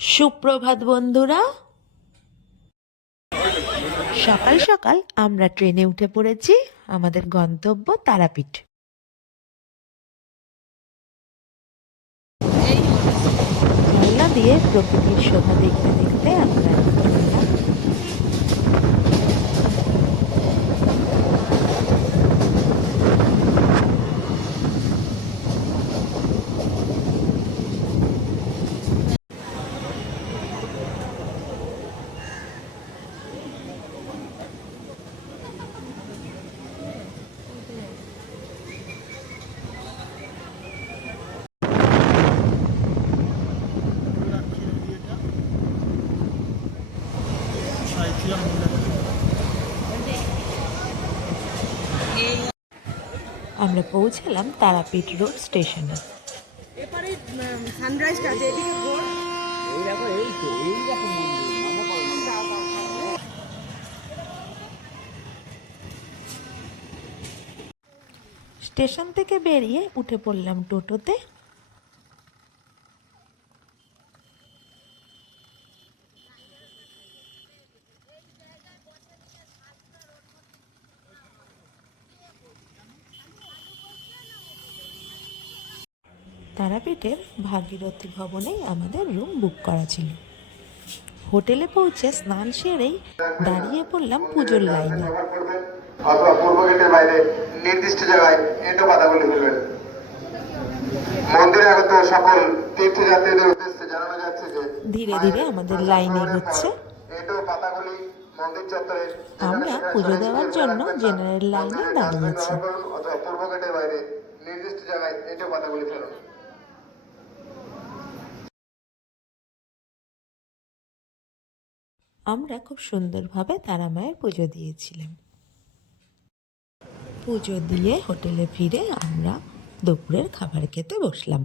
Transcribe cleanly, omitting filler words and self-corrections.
সুপ্রভাত বন্ধুরা। সকাল সকাল আমরা ট্রেনে উঠে পড়েছি আমাদের গন্তব্য তারাপীঠ। জানলা দিয়ে প্রকৃতির শোভা দেখতে দেখতে আমরা চললাম। আমরা পৌঁছালাম তারাপীঠ রোড স্টেশনে। এপারে সানরাইজটা আছে, এদিকে ভোর। এই দেখো, এই তো এই রকম স্টেশন থেকে বেরিয়ে উঠে পড়লাম টোটোতে। তারাপীঠের ভাগীরথী ভবনেই আমাদের রুম বুক করা ছিল। হোটেলে পৌঁছে স্নান সেরেই দাঁড়িয়ে পড়লাম পুজোর লাইনে। অথবা পূর্ব গেটের বাইরে নির্দিষ্ট জায়গায় এঁটো পাতাগুলি ফেলবেন। মন্দিরে আগত সকল তীর্থযাত্রীদের উদ্দেশ্যে জানানো যাচ্ছে যে ধীরে ধীরে আমাদের লাইন এগোচ্ছে। এঁটো পাতাগুলি মন্দির চত্বরে আমরা পুজো দেওয়ার জন্য জেনারেল লাইনে দাঁড়িয়েছি। অথবা পূর্ব গেটের বাইরে নির্দিষ্ট জায়গায় এঁটো পাতাগুলি ফেলুন। আমরা খুব সুন্দরভাবে তারা মায়ের পুজো দিয়েছিলাম। পুজো দিয়ে হোটেলে ফিরে আমরা দুপুরের খাবার খেতে বসলাম।